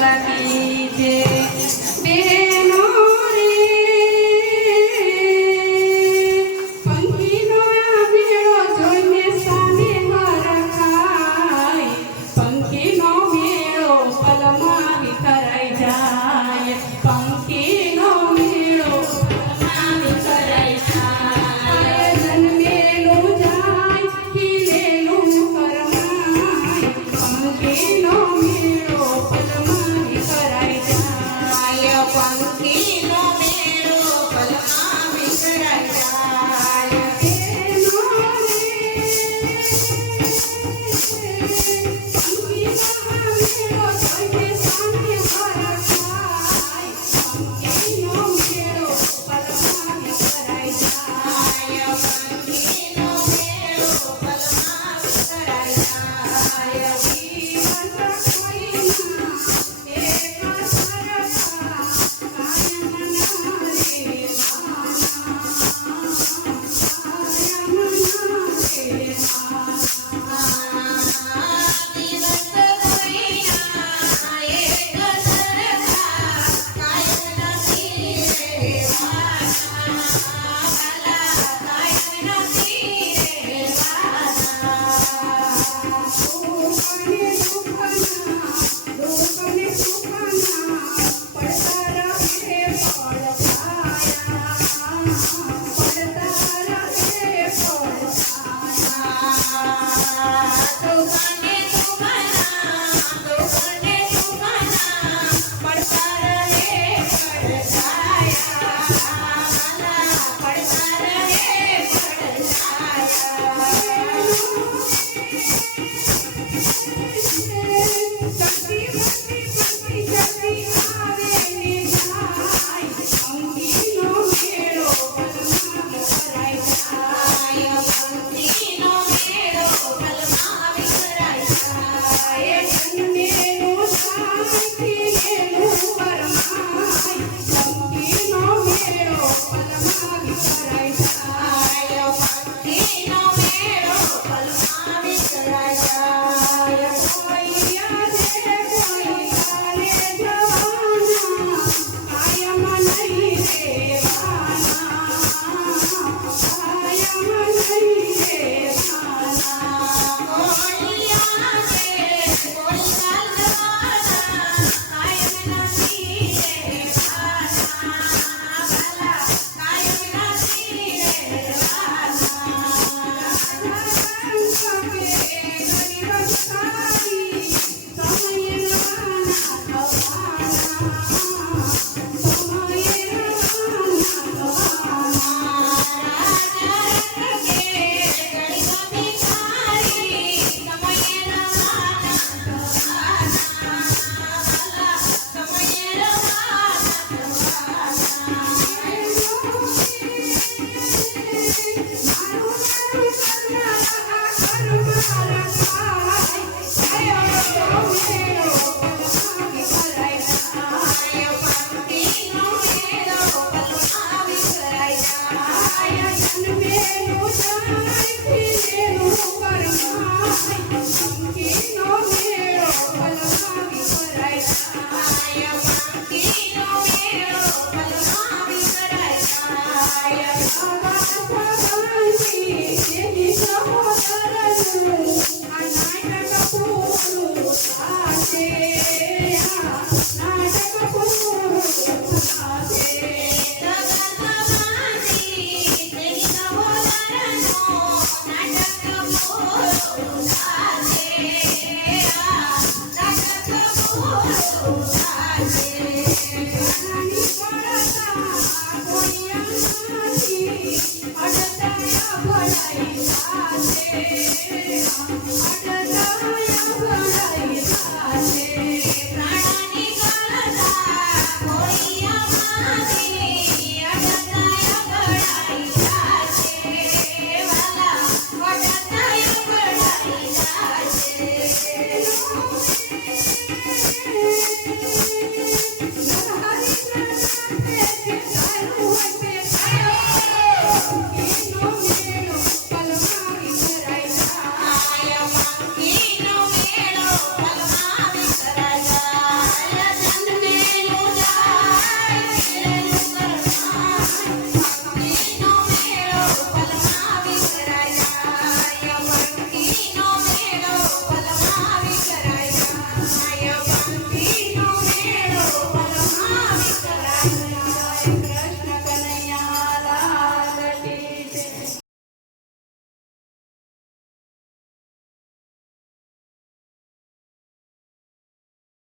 લાગી છે બેનો રે પંખીનો આ મેળો જોઈને સામે હરખાય પંખીનો મેળો પલમાં વિખરાઈ જાય પંખીનો મેળો પલમાં વિખરાઈ જાય જન્મેલું જાય ખીલેલું કરમાય પંખીનો મેળો પલમાં વિખરાઈ જાય પંખીનો મેળો પલમાં વિખરાઈ જાય બેનો રે પંખીનો આ મેળો જોઈને સામે હરખાય પંખીનો મેળો પલમાં વિખરાઈ જાય પંખીનો મેળો પલમાં વિખરાઈ જાય જીવન કોઈના એક સરખા કાયમ ન રે